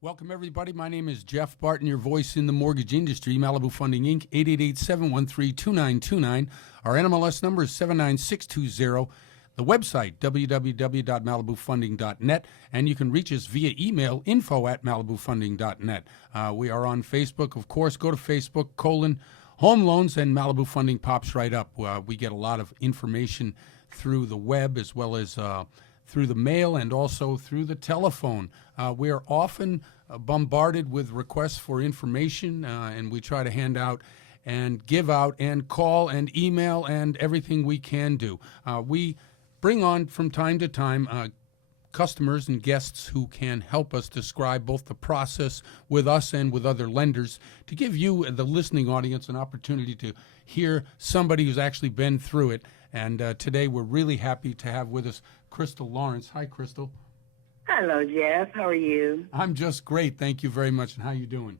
Welcome, everybody. My name is Jeff Barton, your voice in the mortgage industry. Malibu Funding, Inc., 888-713-2929. Our NMLS number is 79620. The website, www.malibufunding.net. And you can reach us via email, info@malibufunding.net. We are on Facebook, of course. Go to Facebook, Home Loans, and Malibu Funding pops right up. We get a lot of information through the web as well as through the mail and also through the telephone. We are often bombarded with requests for information, and we try to hand out and give out and call and email and everything we can do. We bring on from time to time customers and guests who can help us describe both the process with us and with other lenders to give you, the listening audience, an opportunity to hear somebody who's actually been through it. And today we're really happy to have with us Crystal Lawrence. Hi, Crystal. Hello, Jeff. How are you? I'm just great. Thank you very much. And how you doing?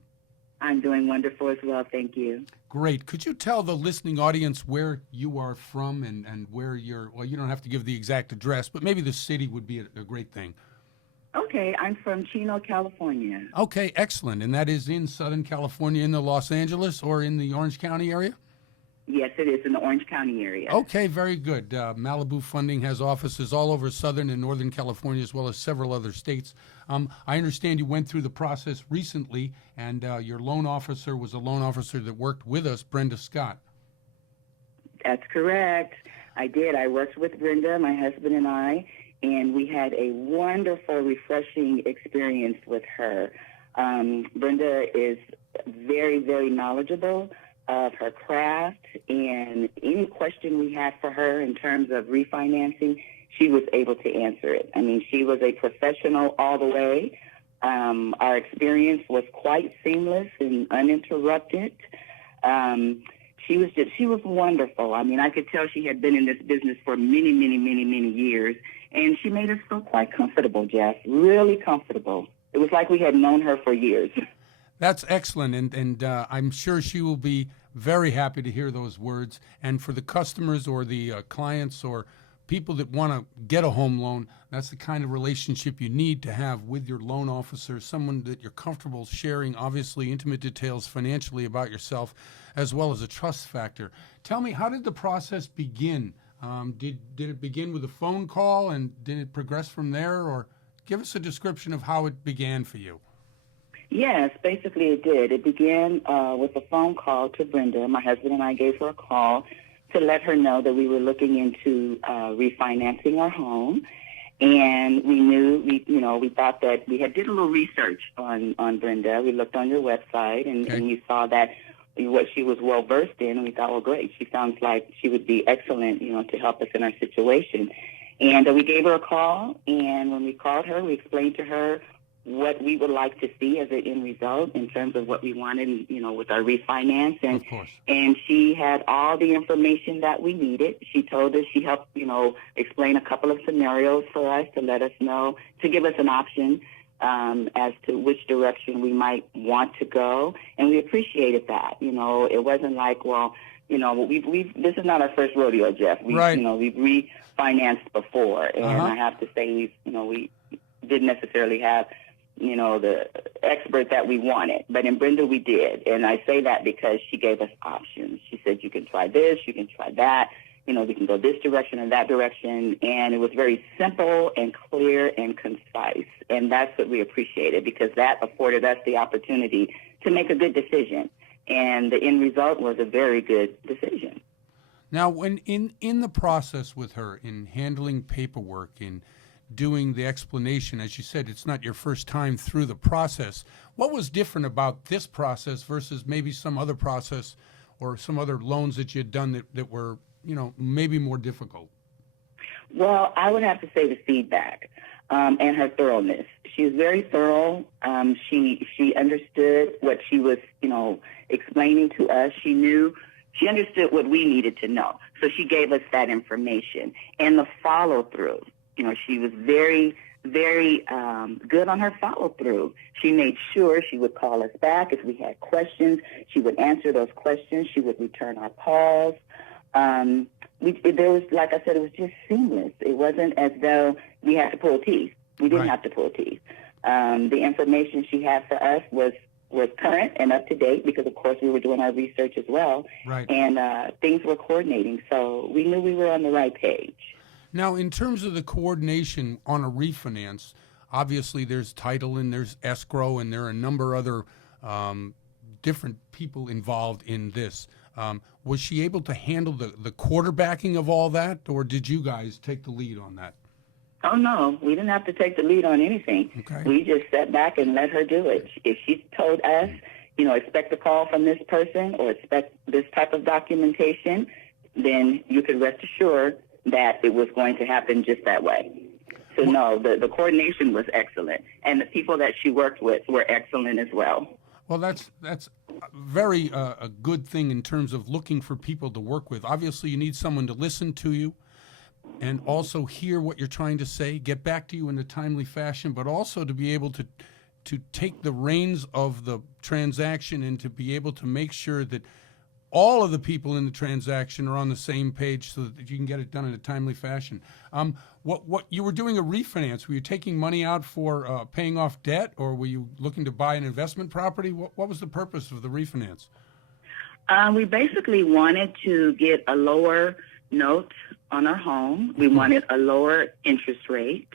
I'm doing wonderful as well. Thank you. Great. Could you tell the listening audience where you are from and where well, you don't have to give the exact address, but maybe the city would be a great thing. Okay. I'm from Chino, California. Okay, excellent. And that is in Southern California, in the Los Angeles or in the Orange County area? Yes, it is in the Orange County area. Okay, very good. Malibu Funding has offices all over Southern and Northern California, as well as several other states. I understand you went through the process recently, and your loan officer was a loan officer that worked with us, Brenda Scott. That's correct. I did. I worked with Brenda, my husband and I, and we had a wonderful, refreshing experience with her. Brenda is very, very knowledgeable of her craft, and any question we had for her in terms of refinancing, she was able to answer it. I mean, she was a professional all the way. Our experience was quite seamless and uninterrupted. She was wonderful. I mean, I could tell she had been in this business for many, many, many, many years, and she made us feel quite comfortable, Jeff, really comfortable. It was like we had known her for years. That's excellent, and I'm sure she will be very happy to hear those words. And for the customers or the clients or people that want to get a home loan, that's the kind of relationship you need to have with your loan officer, someone that you're comfortable sharing, obviously, intimate details financially about yourself, as well as a trust factor. Tell me, how did the process begin? Did it begin with a phone call, and did it progress from there? Or give us a description of how it began for you. Yes, basically it did. It began with a phone call to Brenda. My husband and I gave her a call to let her know that we were looking into refinancing our home. And we thought that we had did a little research on Brenda. We looked on your website, and you saw that what she was well versed in. And we thought, well, great. She sounds like she would be excellent, to help us in our situation. And we gave her a call. And when we called her, we explained to her what we would like to see as an end result in terms of what we wanted, with our refinance. And she had all the information that we needed. She told us, she helped, explain a couple of scenarios for us to let us know, to give us an option as to which direction we might want to go. And we appreciated that. It wasn't like, well, this is not our first rodeo, Jeff. We've refinanced before. And I have to say, we didn't necessarily have the expert that we wanted. But in Brenda, we did. And I say that because she gave us options. She said, you can try this, you can try that. We can go this direction or that direction. And it was very simple and clear and concise. And that's what we appreciated, because that afforded us the opportunity to make a good decision. And the end result was a very good decision. Now, when in the process with her, in handling paperwork, in doing the explanation, as you said, it's not your first time through the process. What was different about this process versus maybe some other process or some other loans that you had done that were, maybe more difficult? Well, I would have to say the feedback and her thoroughness. She was very thorough. She understood what she was, explaining to us. She understood what we needed to know. So she gave us that information. And the follow-through. She was very, very good on her follow-through. She made sure she would call us back if we had questions. She would answer those questions. She would return our calls. There was, like I said, it was just seamless. It wasn't as though we had to pull teeth. We didn't have to pull teeth. The information she had for us was current and up to date because, of course, we were doing our research as well. Right. And things were coordinating. So we knew we were on the right page. Now, in terms of the coordination on a refinance, obviously there's title and there's escrow and there are a number of other different people involved in this. Was she able to handle the quarterbacking of all that, or did you guys take the lead on that? Oh, no, we didn't have to take the lead on anything. Okay. We just sat back and let her do it. If she told us, expect a call from this person or expect this type of documentation, then you could rest assured that it was going to happen just that way. So, no, the coordination was excellent. And the people that she worked with were excellent as well. Well, that's very a good thing in terms of looking for people to work with. Obviously, you need someone to listen to you and also hear what you're trying to say, get back to you in a timely fashion, but also to be able to take the reins of the transaction and to be able to make sure that all of the people in the transaction are on the same page so that you can get it done in a timely fashion. What you were doing a refinance? Were you taking money out for paying off debt, or were you looking to buy an investment property? What was the purpose of the refinance? We basically wanted to get a lower note on our home. We wanted a lower interest rate.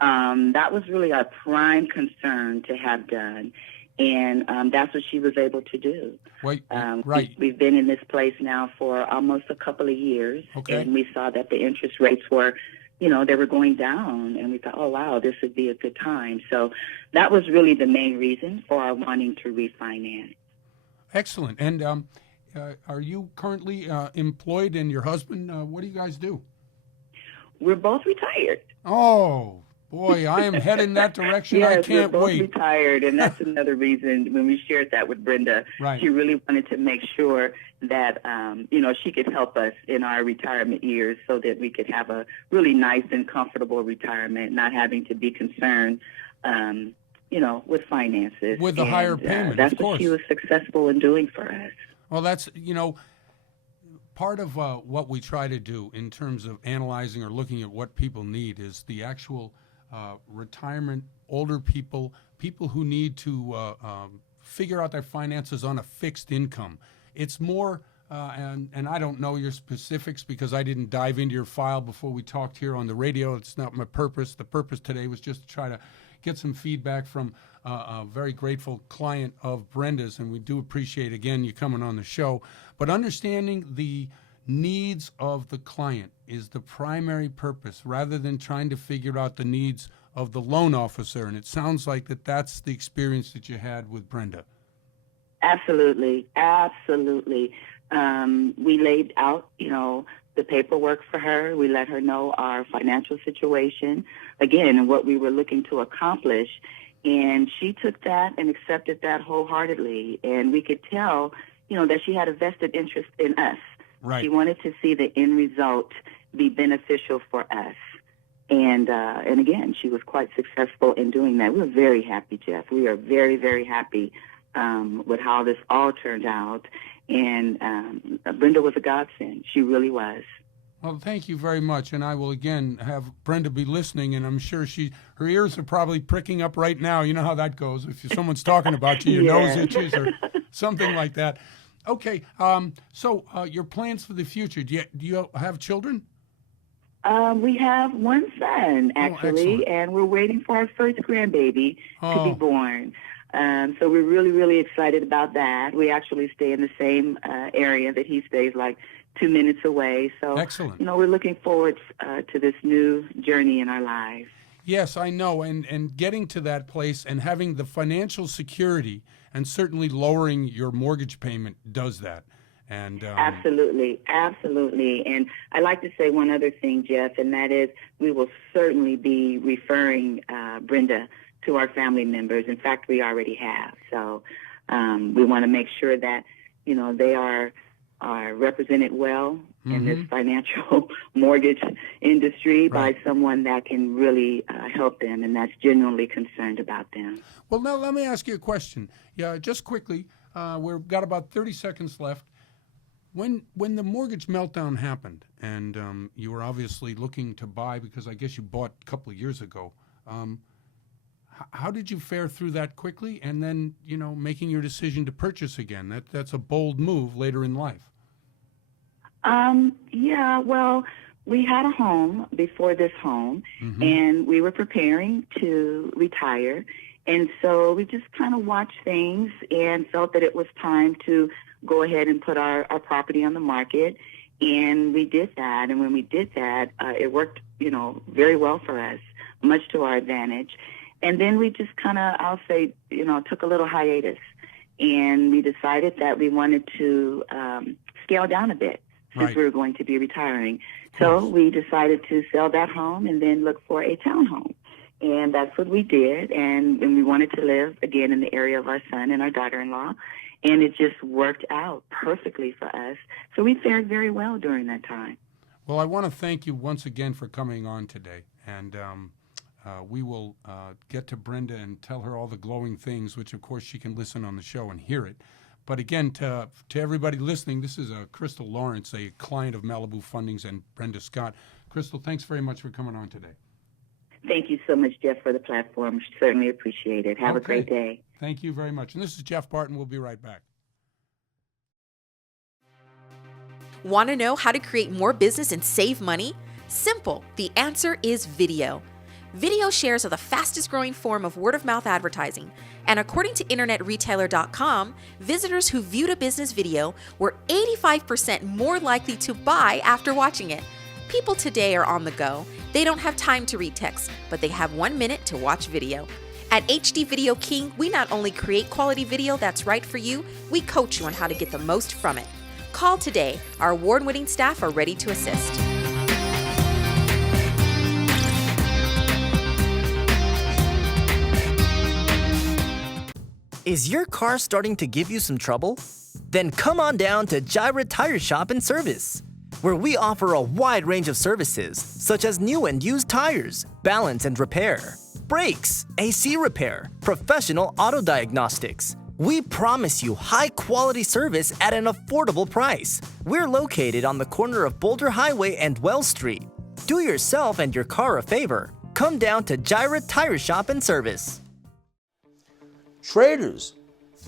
That was really our prime concern to have done. And that's what she was able to do. Right. Right. We've been in this place now for almost a couple of years. Okay. And we saw that the interest rates were, they were going down. And we thought, oh, wow, this would be a good time. So that was really the main reason for our wanting to refinance. Excellent. And are you currently employed, and your husband, what do you guys do? We're both retired. Oh, boy, I am heading that direction. Yes, I can't we're both wait. Retired, and that's another reason when we shared that with Brenda. Right. She really wanted to make sure that she could help us in our retirement years, so that we could have a really nice and comfortable retirement, not having to be concerned, with finances. With a higher payment, that's of course. what she was successful in doing for us. Well, that's part of what we try to do in terms of analyzing or looking at what people need is the actual retirement, older people who need to figure out their finances on a fixed income. It's more, and I don't know your specifics because I didn't dive into your file before we talked here on the radio. It's not my purpose. The purpose today was just to try to get some feedback from a very grateful client of Brenda's, and we do appreciate, again, you coming on the show. But understanding the needs of the client is the primary purpose, rather than trying to figure out the needs of the loan officer. And it sounds like that's the experience that you had with Brenda. Absolutely. Absolutely. We laid out, the paperwork for her. We let her know our financial situation, again, and what we were looking to accomplish. And she took that and accepted that wholeheartedly. And we could tell, that she had a vested interest in us. Right. She wanted to see the end result be beneficial for us. And again, she was quite successful in doing that. We're very happy, Jeff. We are very, very happy with how this all turned out. And Brenda was a godsend. She really was. Well, thank you very much. And I will, again, have Brenda be listening, and I'm sure her ears are probably pricking up right now. You know how that goes. If someone's talking about you, your nose itches or something like that. Okay, so your plans for the future, do you have children? We have one son, actually, and we're waiting for our first grandbaby to be born. So we're really, really excited about that. We actually stay in the same area that he stays, like 2 minutes away. So, excellent. We're looking forward to this new journey in our lives. Yes, I know, and getting to that place and having the financial security and certainly lowering your mortgage payment does that. And Absolutely. And I'd like to say one other thing, Jeff, and that is we will certainly be referring Brenda to our family members. In fact, we already have. So we want to make sure that, they are represented well in this financial mortgage industry by someone that can really help them and that's genuinely concerned about them. Well, now let me ask you a question. Yeah, just quickly, we've got about 30 seconds left. When the mortgage meltdown happened and you were obviously looking to buy, because I guess you bought a couple of years ago, How did you fare through that quickly, and then making your decision to purchase again? That's a bold move later in life. Yeah, well, we had a home before this home, and we were preparing to retire. And so we just kind of watched things and felt that it was time to go ahead and put our property on the market. And we did that. And when we did that, it worked, very well for us, much to our advantage. And then we just kind of, I'll say, took a little hiatus. And we decided that we wanted to scale down a bit since we were going to be retiring. So we decided to sell that home and then look for a townhome. And that's what we did. And we wanted to live, again, in the area of our son and our daughter-in-law. And it just worked out perfectly for us. So we fared very well during that time. Well, I want to thank you once again for coming on today. And we will get to Brenda and tell her all the glowing things, which, of course, she can listen on the show and hear it. But again, to everybody listening, this is Crystal Lawrence, a client of Malibu Fundings, and Brenda Scott. Crystal, thanks very much for coming on today. Thank you so much, Jeff, for the platform. Certainly appreciate it. Have a great day. Thank you very much. And this is Jeff Barton. We'll be right back. Want to know how to create more business and save money? Simple. The answer is video. Video shares are the fastest growing form of word-of-mouth advertising, and according to InternetRetailer.com, visitors who viewed a business video were 85% more likely to buy after watching it. People today are on the go. They don't have time to read text, but they have 1 minute to watch video. At HD Video King, we not only create quality video that's right for you, we coach you on how to get the most from it. Call today. Our award-winning staff are ready to assist. Is your car starting to give you some trouble? Then come on down to Gyra Tire Shop and Service, where we offer a wide range of services such as new and used tires, balance and repair, brakes, AC repair, professional auto diagnostics. We promise you high-quality service at an affordable price. We're located on the corner of Boulder Highway and Wells Street. Do yourself and your car a favor. Come down to Gyra Tire Shop and Service. Traders,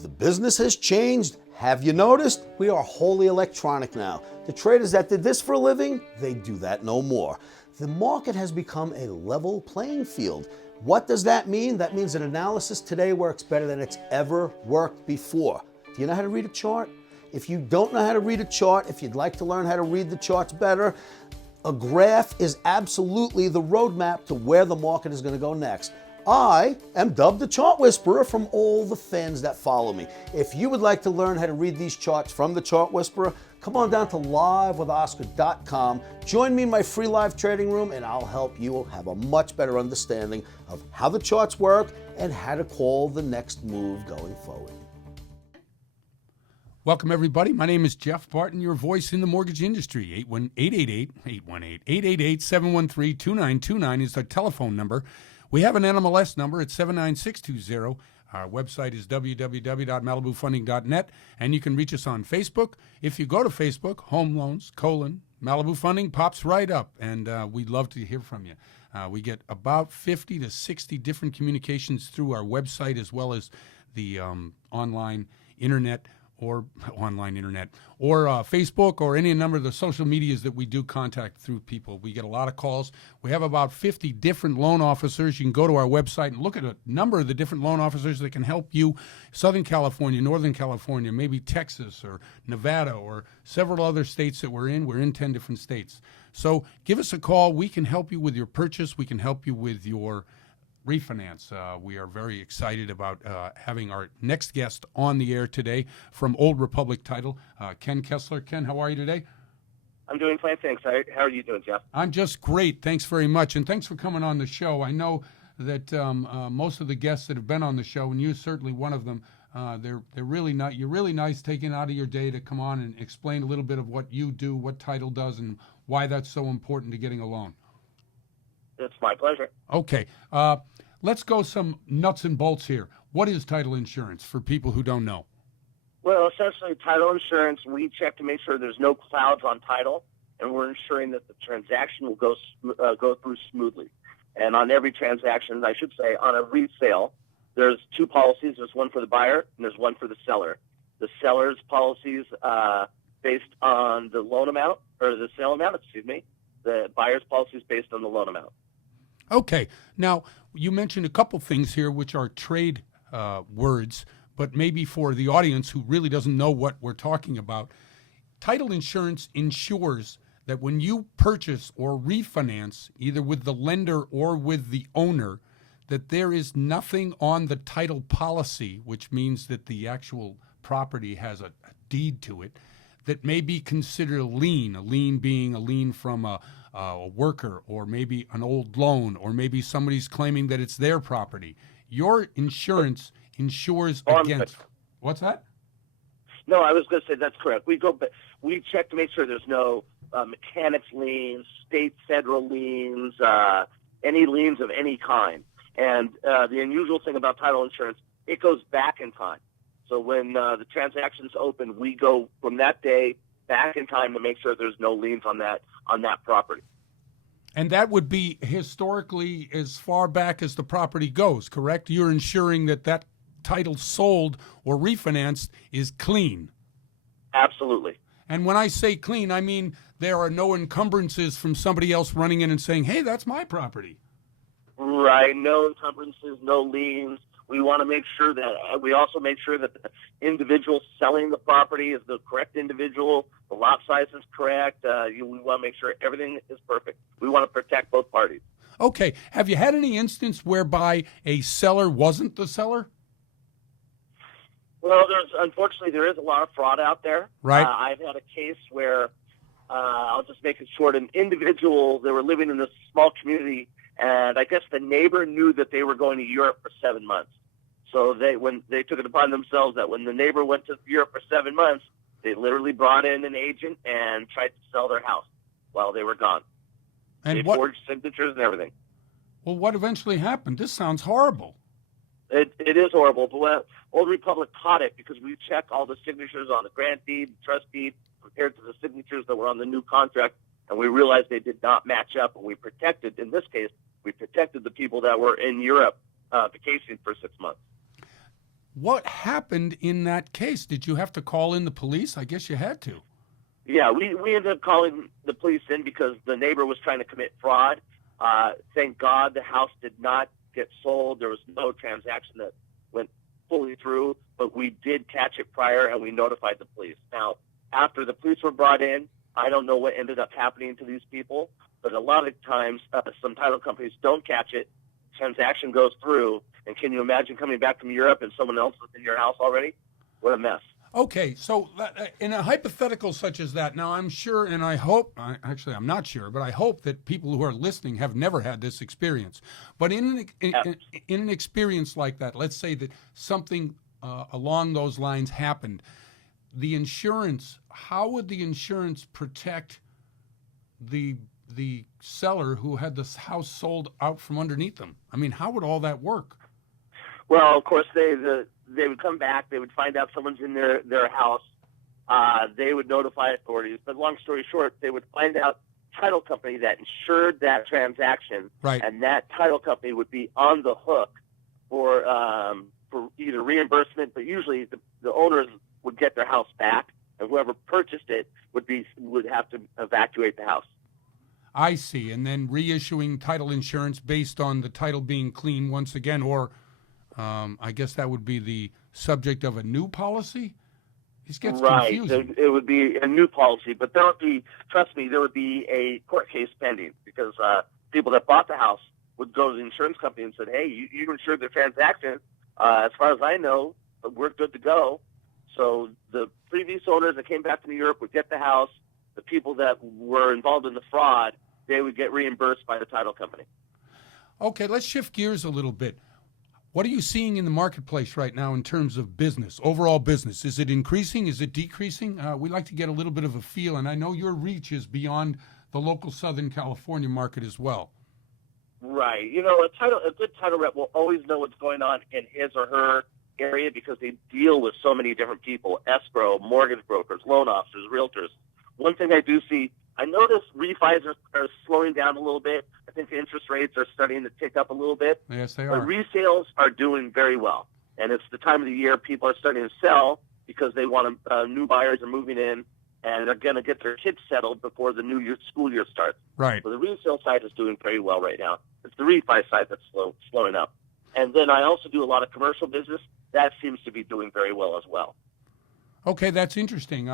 the business has changed. Have you noticed? We are wholly electronic now. The traders that did this for a living, they do that no more. The market has become a level playing field. What does that mean? That means that analysis today works better than it's ever worked before. Do you know how to read a chart? If you don't know how to read a chart, if you'd like to learn how to read the charts better, a graph is absolutely the roadmap to where the market is going to go next. I am dubbed the Chart Whisperer from all the fans that follow me. If you would like to learn how to read these charts from the Chart Whisperer, come on down to livewithoscar.com. Join me in my free live trading room and I'll help you have a much better understanding of how the charts work and how to call the next move going forward. Welcome, everybody. My name is Jeff Barton, your voice in the mortgage industry. 888-713-2929 is our telephone number. We have an NMLS number at 79620. Our website is www.malibufunding.net, and you can reach us on Facebook. If you go to Facebook, Home Loans, Malibu Funding pops right up, and we'd love to hear from you. We get about 50 to 60 different communications through our website as well as the online internet or Facebook or any number of the social medias that we do contact through people. We get a lot of calls. We have about 50 different loan officers. You can go to our website and look at a number of the different loan officers that can help you. Southern California, Northern California, maybe Texas or Nevada or several other states that we're in. We're in 10 different states. So give us a call. We can help you with your purchase. We can help you with your refinance. We are very excited about having our next guest on the air today from Old Republic Title, Ken Kessler. Ken, how are you today? I'm doing fine, thanks. How are you doing, Jeff? I'm just great. Thanks very much, and thanks for coming on the show. I know that most of the guests that have been on the show, and you're certainly one of them, they're really not. You're really nice taking out of your day to come on and explain a little bit of what you do, what Title does, and why that's so important to getting a loan. It's my pleasure. Okay. Let's go some nuts and bolts here. What is title insurance for people who don't know? Well, essentially, title insurance, we check to make sure there's no clouds on title, and we're ensuring that the transaction will go through smoothly. And on every transaction, I should say, on a resale, there's two policies. There's one for the buyer and there's one for the seller. The seller's policies based on the loan amount, or the sale amount, excuse me. The buyer's policy is based on the loan amount. Okay. Now, you mentioned a couple things here which are trade words, but maybe for the audience who really doesn't know what we're talking about, title insurance ensures that when you purchase or refinance, either with the lender or with the owner, that there is nothing on the title policy, which means that the actual property has a deed to it, that may be considered a lien being a lien from a worker, or maybe an old loan, or maybe somebody's claiming that it's their property. Your insurance insures against... What's that? No, I was going to say that's correct. We check to make sure there's no mechanics liens, state, federal liens, any liens of any kind. And the unusual thing about title insurance, it goes back in time. So when the transaction's open, we go from that day back in time to make sure there's no liens on that property. And that would be historically as far back as the property goes, correct? You're ensuring that that title sold or refinanced is clean. Absolutely. And when I say clean, I mean there are no encumbrances from somebody else running in and saying, hey, that's my property. Right. No encumbrances, no liens. We want to make sure that we also make sure that the individual selling the property is the correct individual. The lot size is correct. We want to make sure everything is perfect. We want to protect both parties. Okay. Have you had any instance whereby a seller wasn't the seller? Well, unfortunately, there is a lot of fraud out there. Right. I've had a case where, I'll just make it short, an individual, they were living in this small community, and I guess the neighbor knew that they were going to Europe for 7 months. So when they took it upon themselves that when the neighbor went to Europe for 7 months, they literally brought in an agent and tried to sell their house while they were gone. And they forged signatures and everything. Well, what eventually happened? This sounds horrible. It is horrible, but Old Republic caught it because we checked all the signatures on the grant deed, trust deed, compared to the signatures that were on the new contract, and we realized they did not match up, and we protected, in this case, the people that were in Europe vacationing for 6 months. What happened in that case? Did you have to call in the police? I guess you had to. Yeah, we ended up calling the police in because the neighbor was trying to commit fraud. Thank God the house did not get sold. There was no transaction that went fully through, but we did catch it prior and we notified the police. Now, after the police were brought in, I don't know what ended up happening to these people, but a lot of times some title companies don't catch it. Transaction goes through, and can you imagine coming back from Europe and someone else is in your house already? What a mess. Okay, so in a hypothetical such as that, now I'm sure and I hope, actually I'm not sure, but I hope that people who are listening have never had this experience. But in an experience like that, let's say that something along those lines happened, the insurance, how would the insurance protect the seller who had this house sold out from underneath them? I mean, how would all that work? Well, of course, they would come back. They would find out someone's in their house. They would notify authorities. But long story short, they would find out title company that insured that transaction, right, and that title company would be on the hook for either reimbursement, but usually the owners would get their house back, and whoever purchased it would have to evacuate the house. I see, and then reissuing title insurance based on the title being clean once again, or I guess that would be the subject of a new policy? This gets confusing. Right. It would be a new policy, but there would be, trust me, there would be a court case pending because people that bought the house would go to the insurance company and said, hey, you insured the transaction. As far as I know, we're good to go. So the previous owners that came back from Europe would get the house. The people that were involved in the fraud, they would get reimbursed by the title company. Okay, let's shift gears a little bit. What are you seeing in the marketplace right now in terms of business, overall business? Is it increasing? Is it decreasing? We'd like to get a little bit of a feel, and I know your reach is beyond the local Southern California market as well. Right. You know, a good title rep will always know what's going on in his or her area because they deal with so many different people, escrow, mortgage brokers, loan officers, realtors. One thing I do see, I notice refis are slowing down a little bit. I think the interest rates are starting to tick up a little bit. Yes, they But are. resales are doing very well. And it's the time of the year people are starting to sell because they want new buyers are moving in and they're going to get their kids settled before the school year starts. Right. So the resale side is doing very well right now. It's the refi side that's slowing up. And then I also do a lot of commercial business. That seems to be doing very well as well. Okay, that's interesting.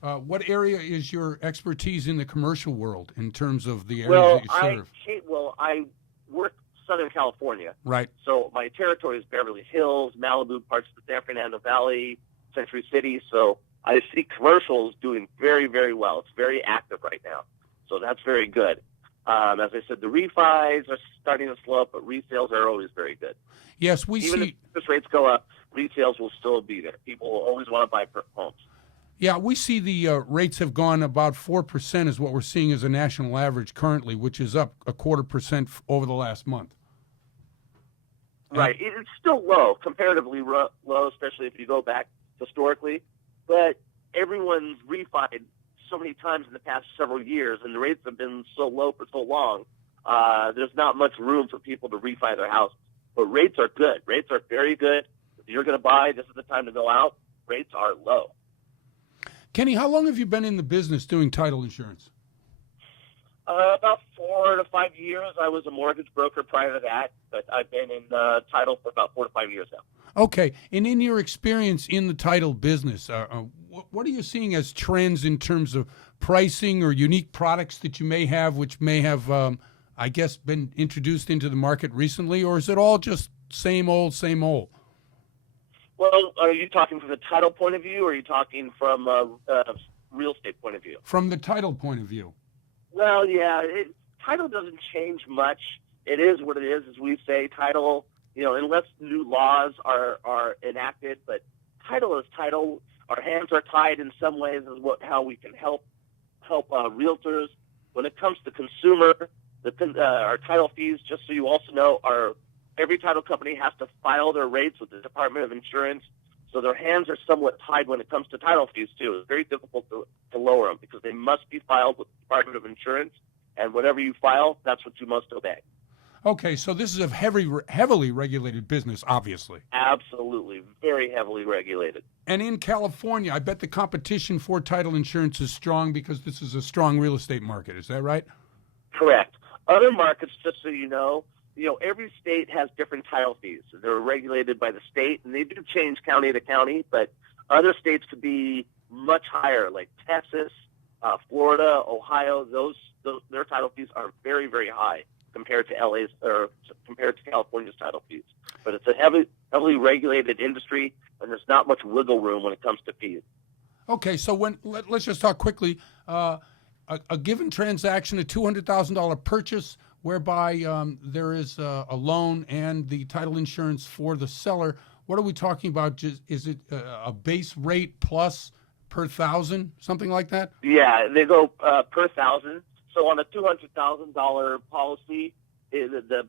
What area is your expertise in the commercial world in terms of the areas that you serve? I work Southern California. Right. So my territory is Beverly Hills, Malibu, parts of the San Fernando Valley, Century City. So I see commercials doing very, very well. It's very active right now. So that's very good. As I said, the refis are starting to slow up, but resales are always very good. Yes, Even if interest rates go up, resales will still be there. People will always want to buy homes. Yeah, we see the rates have gone about 4% is what we're seeing as a national average currently, which is up 0.25% over the last month. Right. It's still low, comparatively low, especially if you go back historically. But everyone's refied so many times in the past several years, and the rates have been so low for so long, there's not much room for people to refi their house. But rates are good. Rates are very good. If you're going to buy, this is the time to go out. Rates are low. Kenny, how long have you been in the business doing title insurance? About 4 to 5 years. I was a mortgage broker prior to that, but I've been in title for about 4 to 5 years now. Okay, and in your experience in the title business, what are you seeing as trends in terms of pricing or unique products that you may have, which may have, I guess, been introduced into the market recently, or is it all just same old, same old? Well, are you talking from the title point of view, or are you talking from a real estate point of view? From the title point of view. Well, yeah, title doesn't change much. It is what it is, as we say. Title, unless new laws are enacted, but title is title. Our hands are tied in some ways as how we can help realtors. When it comes to consumer, our title fees, just so you also know, every title company has to file their rates with the Department of Insurance. So their hands are somewhat tied when it comes to title fees, too. It's very difficult to lower them because they must be filed with the Department of Insurance, and whatever you file, that's what you must obey. Okay, so this is a heavily regulated business, obviously. Absolutely. Very heavily regulated. And in California, I bet the competition for title insurance is strong because this is a strong real estate market. Is that right? Correct. Other markets, just so you know, every state has different title fees. They're regulated by the state, and they do change county to county, but other states could be much higher, like Texas, Florida, Ohio. Their title fees are very, very high compared to LA's or compared to California's title fees. But it's a heavily regulated industry, and there's not much wiggle room when it comes to fees. Okay, so let's just talk quickly. A given transaction, a $200,000 purchase, whereby there is a loan and the title insurance for the seller. What are we talking about? Is it a base rate plus per thousand, something like that? Yeah, they go per thousand. So on a $200,000 policy, the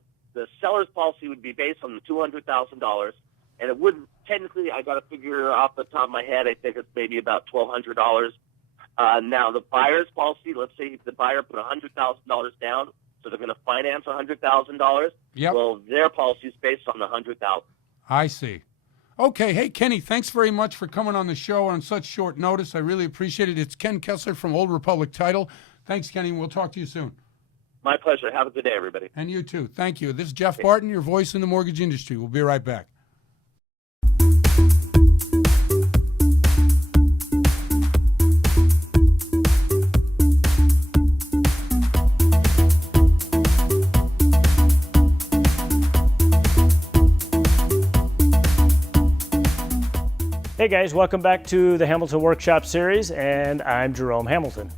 seller's policy would be based on the $200,000, and it would technically, I got to figure off the top of my head, I think it's maybe about $1,200. Now the buyer's policy, let's say if the buyer put $100,000 down, so they're going to finance $100,000. Yep. Well, their policy is based on the $100,000. I see. Okay. Hey, Kenny, thanks very much for coming on the show on such short notice. I really appreciate it. It's Ken Kessler from Old Republic Title. Thanks, Kenny. We'll talk to you soon. My pleasure. Have a good day, everybody. And you too. Thank you. This is Jeff Barton, your voice in the mortgage industry. We'll be right back. Hey guys, welcome back to the Hamilton Workshop Series, and I'm Jerome Hamilton.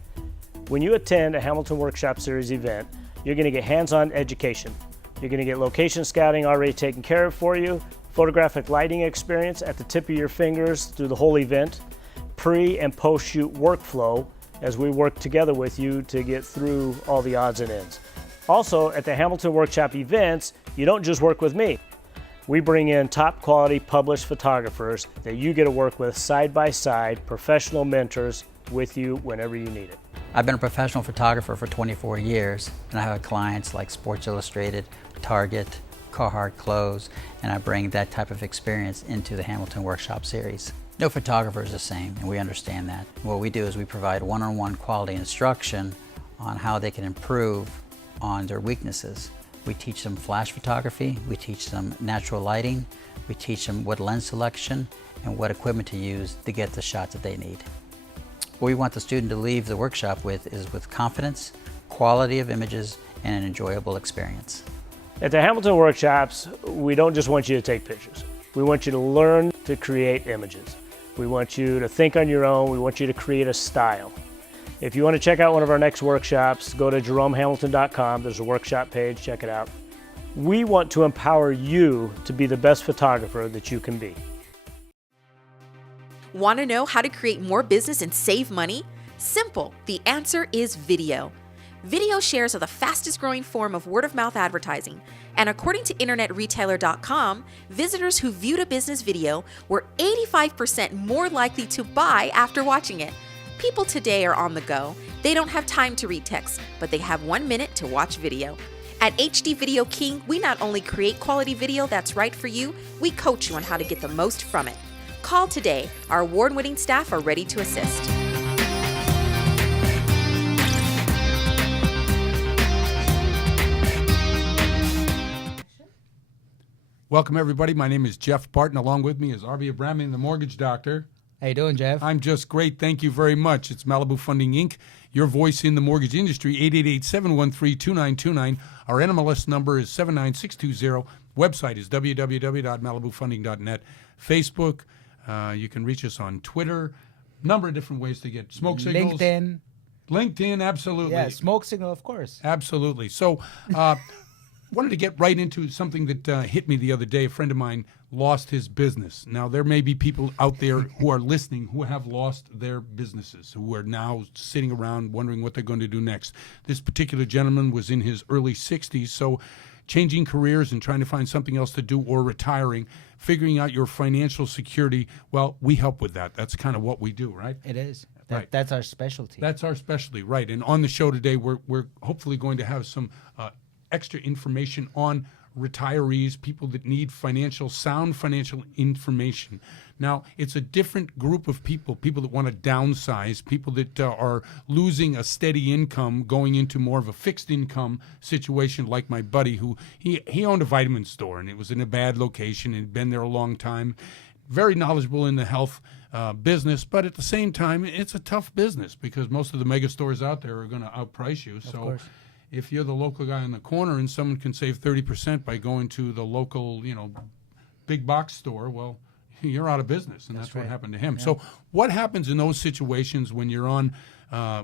When you attend a Hamilton Workshop Series event, you're going to get hands-on education. You're going to get location scouting already taken care of for you, photographic lighting experience at the tip of your fingers through the whole event, pre- and post-shoot workflow as we work together with you to get through all the odds and ends. Also, at the Hamilton Workshop events, you don't just work with me. We bring in top quality published photographers that you get to work with side by side, professional mentors with you whenever you need it. I've been a professional photographer for 24 years, and I have clients like Sports Illustrated, Target, Carhartt Clothes, and I bring that type of experience into the Hamilton Workshop series. No photographer is the same, and we understand that. What we do is we provide one-on-one quality instruction on how they can improve on their weaknesses. We teach them flash photography, we teach them natural lighting, we teach them what lens selection and what equipment to use to get the shots that they need. What we want the student to leave the workshop with is with confidence, quality of images, and an enjoyable experience. At the Hamilton Workshops, we don't just want you to take pictures. We want you to learn to create images. We want you to think on your own. We want you to create a style. If you want to check out one of our next workshops, go to jeromehamilton.com. There's a workshop page. Check it out. We want to empower you to be the best photographer that you can be. Want to know how to create more business and save money? Simple. The answer is video. Video shares are the fastest growing form of word-of-mouth advertising, and according to InternetRetailer.com, visitors who viewed a business video were 85% more likely to buy after watching it. People today are on the go. They don't have time to read text, but they have 1 minute to watch video. At HD Video King, we not only create quality video that's right for you, we coach you on how to get the most from it. Call today. Our award-winning staff are ready to assist. Welcome, everybody. My name is Jeff Barton. Along with me is Arby Abramian, the mortgage doctor. How you doing, Jeff? I'm just great. Thank you very much. It's Malibu Funding, Inc., your voice in the mortgage industry, 888-713-2929. Our NMLS number is 79620. Website is www.malibufunding.net. Facebook, you can reach us on Twitter. Number of different ways to get smoke signals. LinkedIn, absolutely. Yeah, smoke signal, of course. Absolutely. So, wanted to get right into something that hit me the other day. A friend of mine lost his business. Now, there may be people out there who are listening who have lost their businesses, who are now sitting around wondering what they're going to do next. This particular gentleman was in his early 60s, so changing careers and trying to find something else to do or retiring, figuring out your financial security, well, we help with that. That's kind of what we do, right? It is. Right. That's our specialty. That's our specialty, right. And on the show today, we're hopefully going to have some extra information on retirees, people that need sound financial information. Now, it's a different group of people that want to downsize, people that are losing a steady income, going into more of a fixed income situation, like my buddy who he owned a vitamin store, and it was in a bad location and had been there a long time. Very knowledgeable in the health business, but at the same time, it's a tough business because most of the mega stores out there are going to outprice you. Of course. If you're the local guy in the corner and someone can save 30% by going to the local, big box store, well, you're out of business, and that's what happened to him. Yeah. So what happens in those situations when you're on,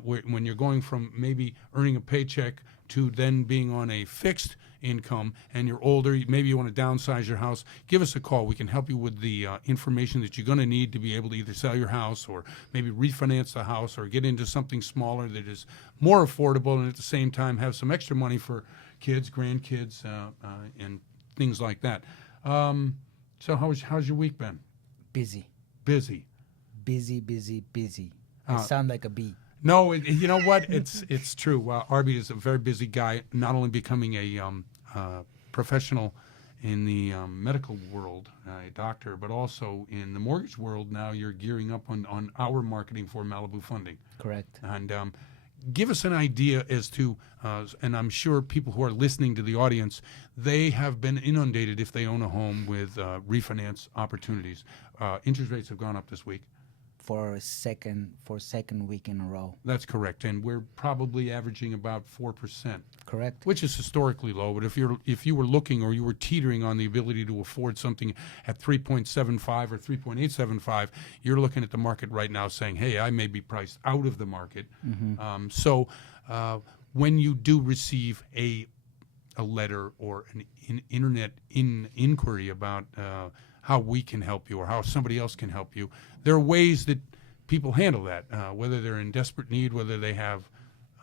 when you're going from maybe earning a paycheck to then being on a fixed income and you're older, maybe you want to downsize your house? Give us a call. We can help you with the information that you're going to need to be able to either sell your house or maybe refinance the house or get into something smaller that is more affordable and at the same time have some extra money for kids, grandkids, and things like that. So how's your week been? Busy. Busy. I sound like a bee. No, you know what? It's true. Arby is a very busy guy, not only becoming a professional in the medical world, a doctor, but also in the mortgage world. Now you're gearing up on our marketing for Malibu Funding. Correct. And give us an idea as to, and I'm sure people who are listening to the audience, they have been inundated if they own a home with refinance opportunities. Interest rates have gone up this week. For second week in a row. That's correct, and we're probably averaging about 4%. Correct. Which is historically low. But if you were looking or you were teetering on the ability to afford something at 3.75 or 3.875, you're looking at the market right now saying, "Hey, I may be priced out of the market." Mm-hmm. So when you do receive a letter or an internet inquiry about how we can help you or how somebody else can help you, there are ways that people handle that, whether they're in desperate need, whether they have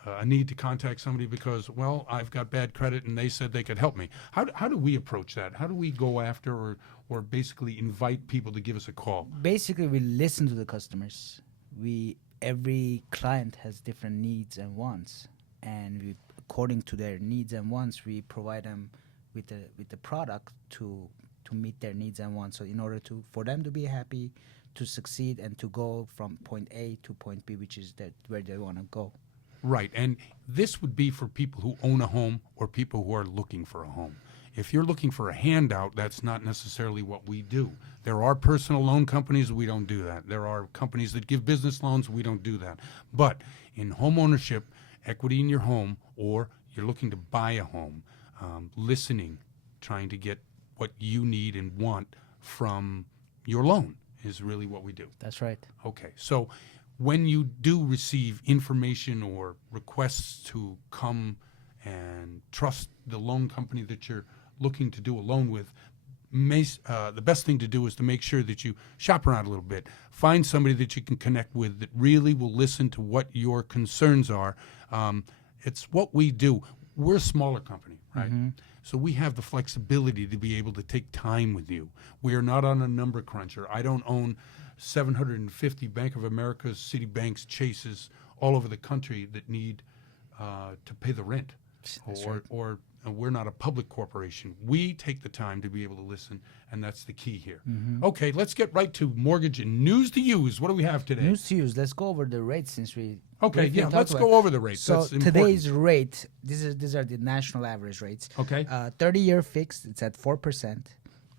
a need to contact somebody because, well, I've got bad credit and they said they could help me. How do we approach that? How do we go after or basically invite people to give us a call? Basically, we listen to the customers. We every client has different needs and wants, and according to their needs and wants, we provide them with the product to meet their needs and wants. So in order for them to be happy, to succeed, and to go from point A to point B, which is where they want to go. Right, and this would be for people who own a home or people who are looking for a home. If you're looking for a handout, that's not necessarily what we do. There are personal loan companies, we don't do that. There are companies that give business loans, we don't do that. But in home ownership, equity in your home, or you're looking to buy a home, listening, trying to get what you need and want from your loan is really what we do. That's right. Okay, so when you do receive information or requests to come and trust the loan company that you're looking to do a loan with, the best thing to do is to make sure that you shop around a little bit. Find somebody that you can connect with that really will listen to what your concerns are. It's what we do. We're a smaller company, right? So we have the flexibility to be able to take time with you. We are not on a number cruncher. I don't own 750 Bank of America's, Citibank's, Chases all over the country that need to pay the rent. Or we're not a public corporation. We take the time to be able to listen, and that's the key here. Okay, let's get right to mortgage and news to use. What do we have today? News to use. Let's go over the rates since we. Okay, briefly yeah, talked let's about go over the rates. So That's important. today's rate. These are the national average rates. Okay. 30-year fixed. It's at 4%.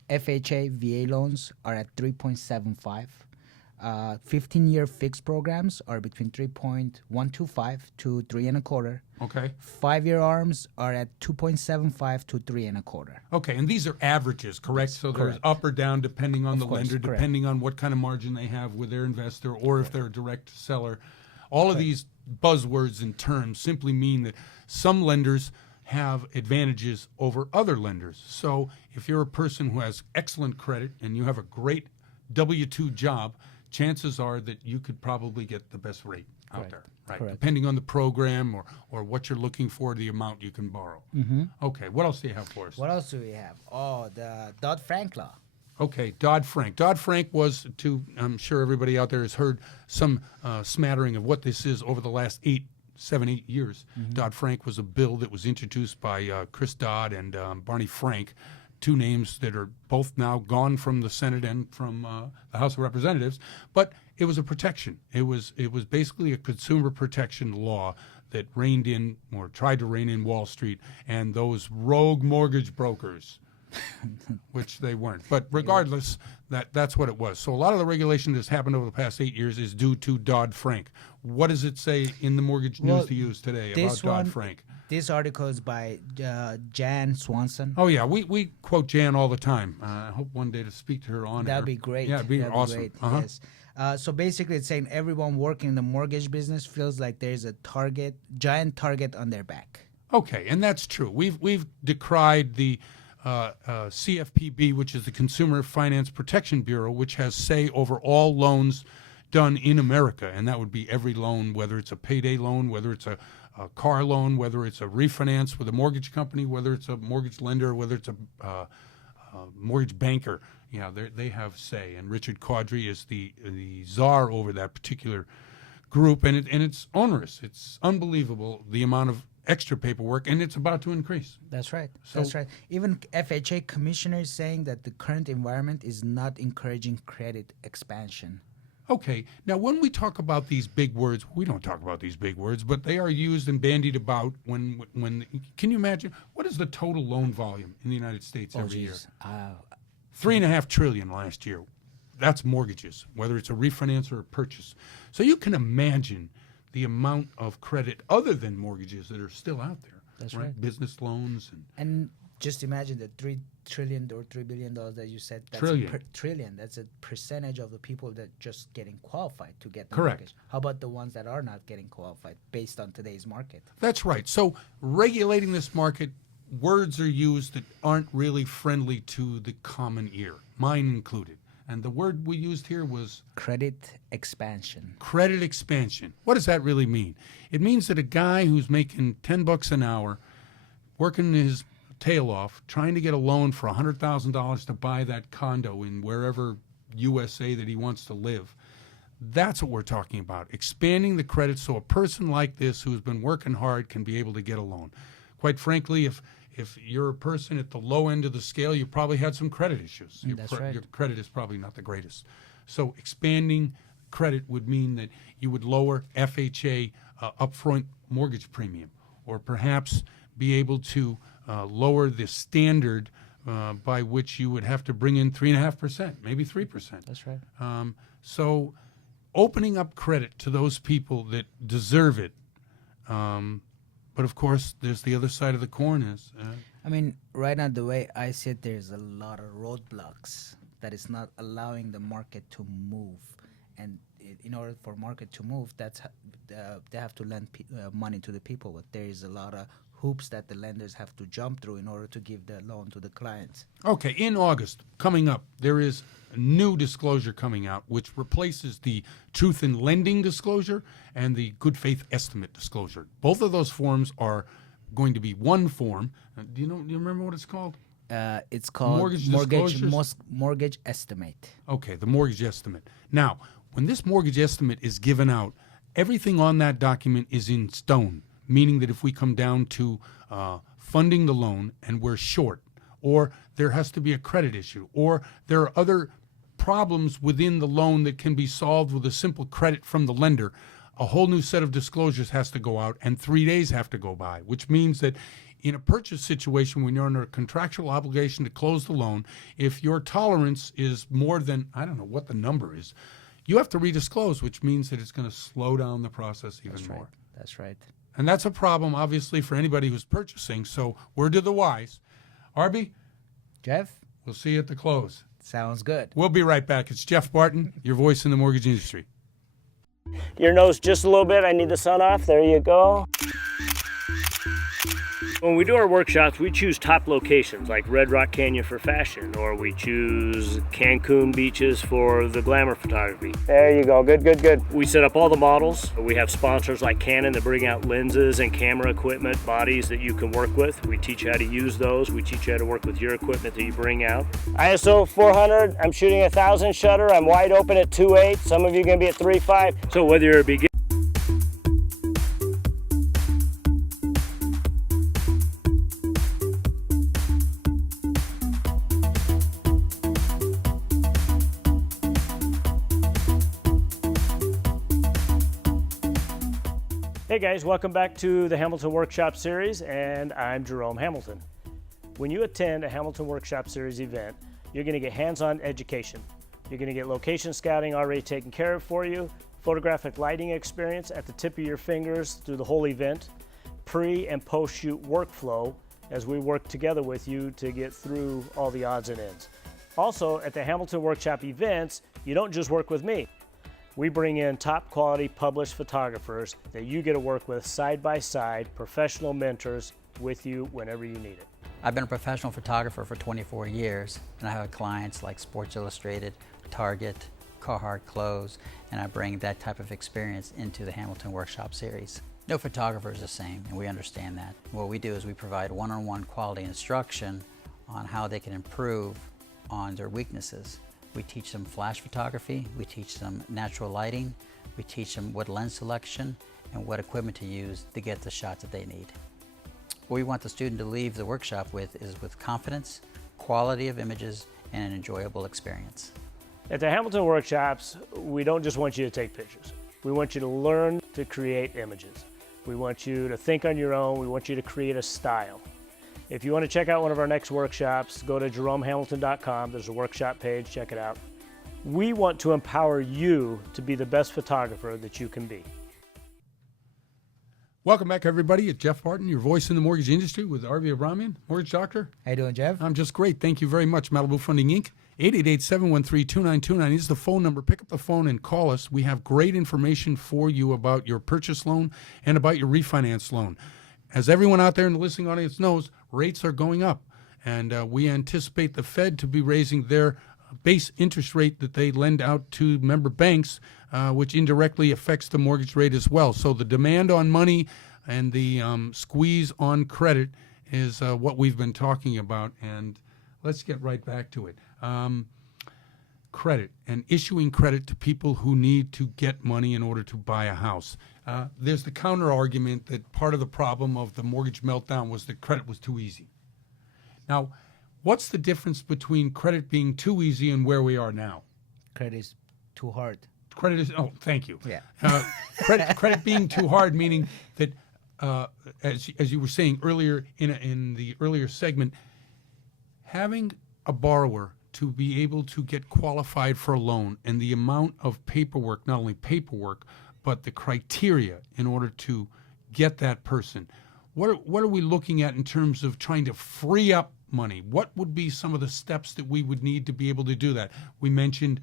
FHA VA loans are at 3.75. 15-year fixed programs are between 3.125 to 3.25. Okay. 5-year ARMs are at 2.75 to 3.25. Okay, and these are averages, correct? So there's correct. up or down depending on the course, lender, correct. depending on what kind of margin they have with their investor, or if they're a direct seller. All of these buzzwords and terms simply mean that some lenders have advantages over other lenders. So if you're a person who has excellent credit and you have a great W-2 job, chances are that you could probably get the best rate out there, right? Correct. Depending on the program or what you're looking for, the amount you can borrow. Okay, what else do you have for us? What else do we have? Oh, the Dodd-Frank law. Okay, Dodd-Frank. Dodd-Frank was, I'm sure everybody out there has heard some smattering of what this is over the last 7, 8 years. Dodd-Frank was a bill that was introduced by Chris Dodd and Barney Frank, two names that are both now gone from the Senate and from the House of Representatives. But it was a protection. It was basically a consumer protection law that reined in, or tried to rein in, Wall Street and those rogue mortgage brokers. Which they weren't. But regardless, that's what it was. So a lot of the regulation that's happened over the past 8 years is due to Dodd-Frank. What does it say in the mortgage news to use today about Dodd-Frank? This article is by Jan Swanson. Oh, yeah. We quote Jan all the time. I hope one day to speak to her on That'd air. be great. Yeah, it'd be That'd awesome. Be great. Yes. So basically, it's saying everyone working in the mortgage business feels like there's a giant target on their back. Okay, and that's true. We've decried the CFPB, which is the Consumer Finance Protection Bureau, which has say over all loans done in America, and that would be every loan, whether it's a payday loan, whether it's a car loan, whether it's a refinance with a mortgage company, whether it's a mortgage lender, whether it's a mortgage banker. Yeah, they have say, and Richard Caudry is the czar over that particular group, and it's onerous. It's unbelievable the amount of extra paperwork, and it's about to increase. That's right. That's right. Even FHA commissioner is saying that the current environment is not encouraging credit expansion. Okay, now when we talk about these big words, we don't talk about these big words, but they are used and bandied about when can you imagine, what is the total loan volume in the United States every year? $3.5 trillion last year. That's mortgages, whether it's a refinance or a purchase. So you can imagine the amount of credit other than mortgages that are still out there. That's right. Business loans. And just imagine the $3 trillion or $3 billion that you said. That's trillion. That's a percentage of the people that just getting qualified to get the mortgage. How about the ones that are not getting qualified based on today's market? That's right. So regulating this market, words are used that aren't really friendly to the common ear, mine included. And the word we used here was credit expansion. Credit expansion. What does that really mean? It means that a guy who's making $10 an hour, working his tail off, trying to get a loan for $100,000 to buy that condo in wherever USA that he wants to live, That's what we're talking about, expanding the credit so a person like this who's been working hard can be able to get a loan. Quite frankly, if you're a person at the low end of the scale, you probably had some credit issues. That's right. Your credit is probably not the greatest. So expanding credit would mean that you would lower FHA upfront mortgage premium, or perhaps be able to lower the standard by which you would have to bring in 3.5%, maybe 3%. That's right. So opening up credit to those people that deserve it. But of course, there's the other side of the coin is. I mean, right now, the way I see it, there's a lot of roadblocks that is not allowing the market to move. And in order for market to move, they have to lend money to the people. But there is a lot of hoops that the lenders have to jump through in order to give the loan to the clients. Okay, in August, coming up, there is a new disclosure coming out which replaces the truth in lending disclosure and the good faith estimate disclosure. Both of those forms are going to be one form. Do you remember what it's called? It's called mortgage estimate. Okay, the mortgage estimate. Now, when this mortgage estimate is given out, everything on that document is in stone, meaning that if we come down to funding the loan and we're short, or there has to be a credit issue, or there are other problems within the loan that can be solved with a simple credit from the lender, a whole new set of disclosures has to go out and 3 days have to go by, which means that in a purchase situation, when you're under a contractual obligation to close the loan, if your tolerance is more than, I don't know what the number is, you have to redisclose, which means that it's going to slow down the process even more. That's right. And that's a problem, obviously, for anybody who's purchasing. So word to the wise. Arby, Jeff? we'll see you at the close. Sounds good. We'll be right back. It's Jeff Barton, your voice in the mortgage industry. Your nose just a little bit. I need the sun off. There you go. When we do our workshops, we choose top locations like Red Rock Canyon for fashion, or we choose Cancun beaches for the glamour photography. There you go. Good, good, good. We set up all the models. We have sponsors like Canon that bring out lenses and camera equipment, bodies that you can work with. We teach you how to use those. We teach you how to work with your equipment that you bring out. ISO 400, I'm shooting 1,000 shutter. I'm wide open at 2.8. Some of you are going to be at 3.5. So whether you're a beginner, Hey guys, welcome back to the Hamilton Workshop Series, and I'm Jerome Hamilton. When you attend a Hamilton Workshop Series event, you're going to get hands-on education. You're going to get location scouting already taken care of for you, photographic lighting experience at the tip of your fingers through the whole event, pre- and post-shoot workflow as we work together with you to get through all the odds and ends. Also, at the Hamilton Workshop events, you don't just work with me. We bring in top quality published photographers that you get to work with side by side, professional mentors with you whenever you need it. I've been a professional photographer for 24 years, and I have clients like Sports Illustrated, Target, Carhartt Clothes, and I bring that type of experience into the Hamilton Workshop Series. No photographer is the same, and we understand that. What we do is we provide one-on-one quality instruction on how they can improve on their weaknesses. We teach them flash photography, we teach them natural lighting, we teach them what lens selection and what equipment to use to get the shots that they need. What we want the student to leave the workshop with is with confidence, quality of images, and an enjoyable experience. At the Hamilton Workshops, we don't just want you to take pictures. We want you to learn to create images. We want you to think on your own. We want you to create a style. If you want to check out one of our next workshops, go to jeromehamilton.com. There's a workshop page. Check it out. We want to empower you to be the best photographer that you can be. Welcome back, everybody. It's Jeff Barton, your voice in the mortgage industry with Arby Abramian, mortgage doctor. How you doing, Jeff? I'm just great. Thank you very much. Malibu Funding, Inc., 888-713-2929 is the phone number. Pick up the phone and call us. We have great information for you about your purchase loan and about your refinance loan. As everyone out there in the listening audience knows, rates are going up, and we anticipate the Fed to be raising their base interest rate that they lend out to member banks, which indirectly affects the mortgage rate as well. So the demand on money and the squeeze on credit is what we've been talking about, and let's get right back to it. credit and issuing credit to people who need to get money in order to buy a house. There's the counter argument that part of the problem of the mortgage meltdown was that credit was too easy. Now, what's the difference between credit being too easy and where we are now? Credit is too hard. Credit is, oh, thank you. Yeah. Credit being too hard, meaning that, as you were saying earlier in the earlier segment, having a borrower to be able to get qualified for a loan and the amount of paperwork, not only paperwork, but the criteria in order to get that person. What are we looking at in terms of trying to free up money? What would be some of the steps that we would need to be able to do that? We mentioned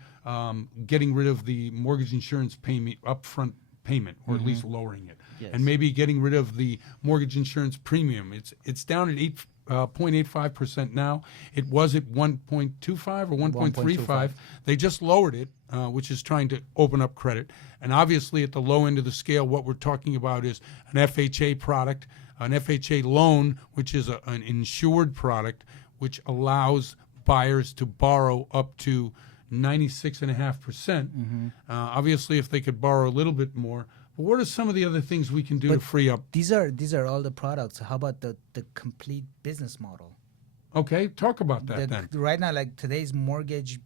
getting rid of the mortgage insurance payment, upfront payment, or at least lowering it, Yes. and maybe getting rid of the mortgage insurance premium. It's down at 0.85% now. It was at 1.25 or 1.35. They just lowered it, which is trying to open up credit. And obviously, at the low end of the scale, what we're talking about is an FHA product, an FHA loan, which is an insured product, which allows buyers to borrow up to 96.5%. Obviously, if they could borrow a little bit more. But what are some of the other things we can do to free up? These are all the products. How about the complete business model? Okay, talk about that then. Right now, like today's mortgage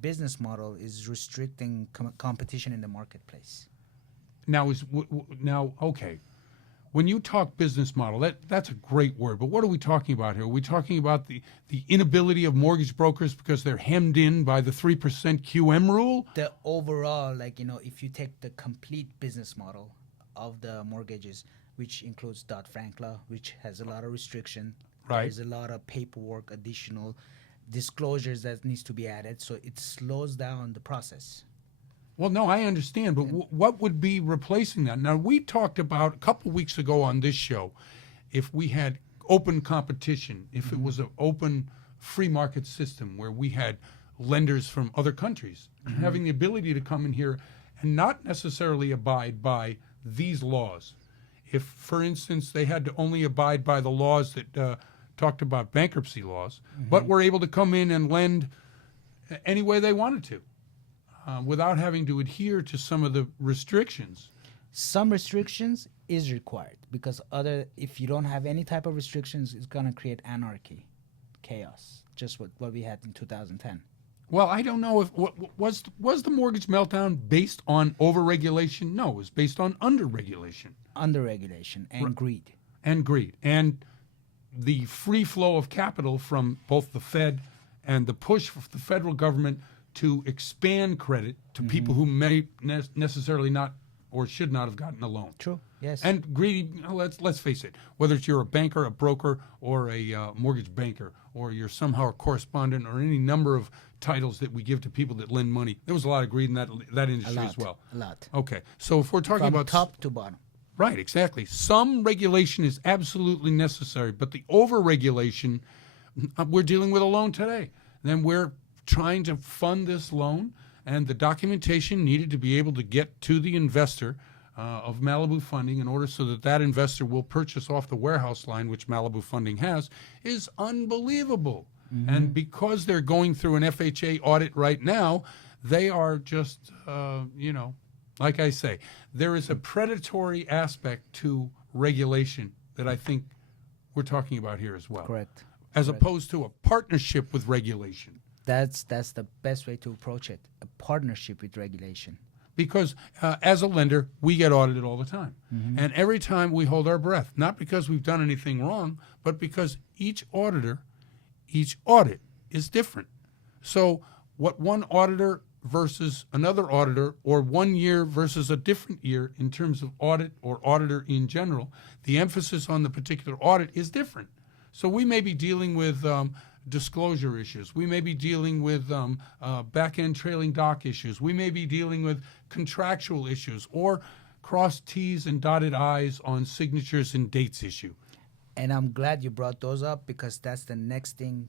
business model is restricting competition in the marketplace. Now okay. When you talk business model, that's a great word, but what are we talking about here? Are we talking about the inability of mortgage brokers because they're hemmed in by the 3% QM rule? The overall, if you take the complete business model of the mortgages, which includes Dodd-Frank law, which has a lot of restriction, Right. There's a lot of paperwork, additional disclosures that needs to be added, so it slows down the process. Well, no, I understand, but what would be replacing that? Now, we talked about a couple weeks ago on this show, if we had open competition, if it was an open free market system where we had lenders from other countries having the ability to come in here and not necessarily abide by these laws. If, for instance, they had to only abide by the laws that talked about bankruptcy laws, but were able to come in and lend any way they wanted to. Without having to adhere to some of the restrictions. Some restrictions is required because if you don't have any type of restrictions, it's going to create anarchy, chaos, just what we had in 2010. Well, I don't know if was the mortgage meltdown based on overregulation? No, it was based on underregulation. Underregulation and greed. And greed. And the free flow of capital from both the Fed and the push of the federal government to expand credit to people who may necessarily not or should not have gotten a loan. True. Yes. And greedy. Let's face it. Whether it's you're a banker, a broker, or a mortgage banker, or you're somehow a correspondent, or any number of titles that we give to people that lend money, there was a lot of greed in that industry as well. A lot. Okay. So if we're talking From about top to bottom. Right. Exactly. Some regulation is absolutely necessary, but the overregulation, we're dealing with a loan today. Then we're trying to fund this loan, and the documentation needed to be able to get to the investor of Malibu Funding in order so that investor will purchase off the warehouse line, which Malibu Funding has, is unbelievable. And because they're going through an FHA audit right now, they are just, like I say, there is a predatory aspect to regulation that I think we're talking about here as well. Correct. As opposed to a partnership with regulation. That's the best way to approach it, a partnership with regulation. Because as a lender, we get audited all the time. And every time we hold our breath, not because we've done anything wrong, but because each audit is different. So what one auditor versus another auditor, or 1 year versus a different year in terms of audit or auditor in general, the emphasis on the particular audit is different. So we may be dealing with disclosure issues. We may be dealing with back-end trailing dock issues. We may be dealing with contractual issues or crossed T's and dotted I's on signatures and dates issue. And I'm glad you brought those up because that's the next thing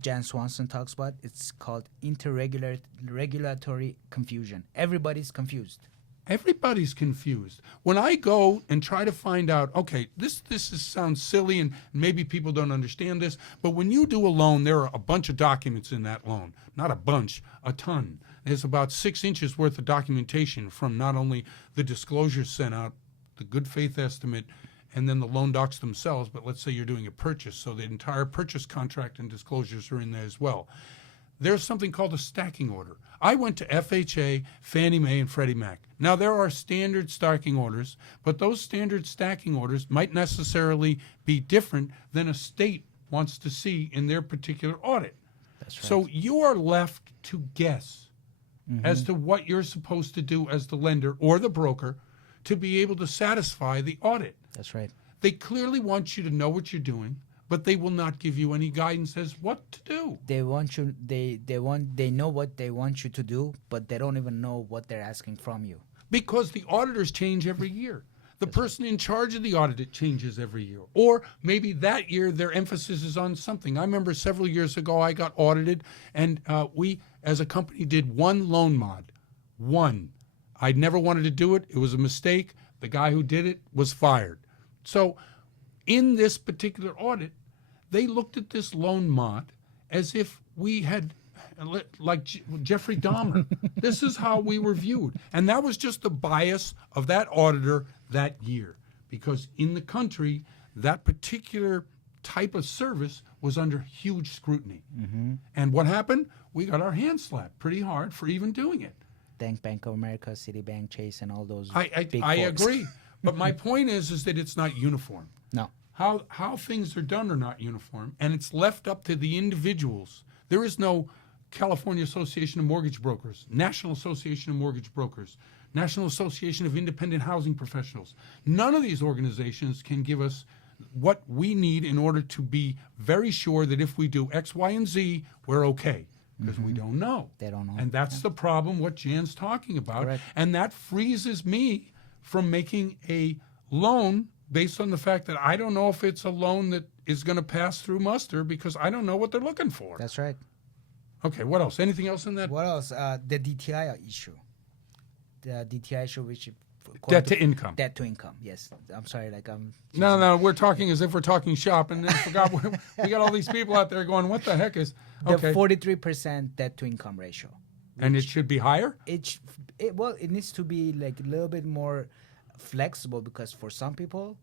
Jan Swanson talks about. It's called interregulatory confusion. Everybody's confused. Everybody's confused. When I go and try to find out, okay, sounds silly and maybe people don't understand this, but when you do a loan, there are a bunch of documents in that loan. Not a bunch, a ton. There's about 6 inches worth of documentation from not only the disclosures sent out, the good faith estimate, and then the loan docs themselves, but let's say you're doing a purchase, so the entire purchase contract and disclosures are in there as well. There's something called a stacking order. I went to FHA, Fannie Mae, and Freddie Mac. Now, there are standard stacking orders, but those standard stacking orders might necessarily be different than a state wants to see in their particular audit. That's right. So you are left to guess as to what you're supposed to do as the lender or the broker to be able to satisfy the audit. That's right. They clearly want you to know what you're doing, but they will not give you any guidance as what to do. They want you. They know what they want you to do, but they don't even know what they're asking from you. Because the auditors change every year. The person in charge of the audit changes every year. Or maybe that year their emphasis is on something. I remember several years ago I got audited, and we as a company did one loan mod. One. I'd never wanted to do it. It was a mistake. The guy who did it was fired. So in this particular audit, they looked at this loan mod as if we had, like Jeffrey Dahmer. This is how we were viewed. And that was just the bias of that auditor that year. Because in the country, that particular type of service was under huge scrutiny. And what happened? We got our hands slapped pretty hard for even doing it. Thank Bank of America, Citibank, Chase, and all those I big folks. agree. But my point is that it's not uniform. No. How things are done are not uniform, and it's left up to the individuals. There is no California Association of Mortgage Brokers, National Association of Mortgage Brokers, National Association of Independent Housing Professionals. None of these organizations can give us what we need in order to be very sure that if we do X, Y, and Z, we're okay. Because we don't know. They don't know. And that's the problem, what Jan's talking about. Correct. And that freezes me from making a loan based on the fact that I don't know if it's a loan that is going to pass through muster because I don't know what they're looking for. That's right. Okay, what else? Anything else in that? What else? The DTI issue. The DTI issue, which Debt to income. Debt to income. Yes. I'm sorry. No, we're talking as if we're talking shop, and then forgot we got all these people out there going, "What the heck is?" Okay. The 43% debt to income ratio. And it should be higher. It needs to be like a little bit more flexible because for some people,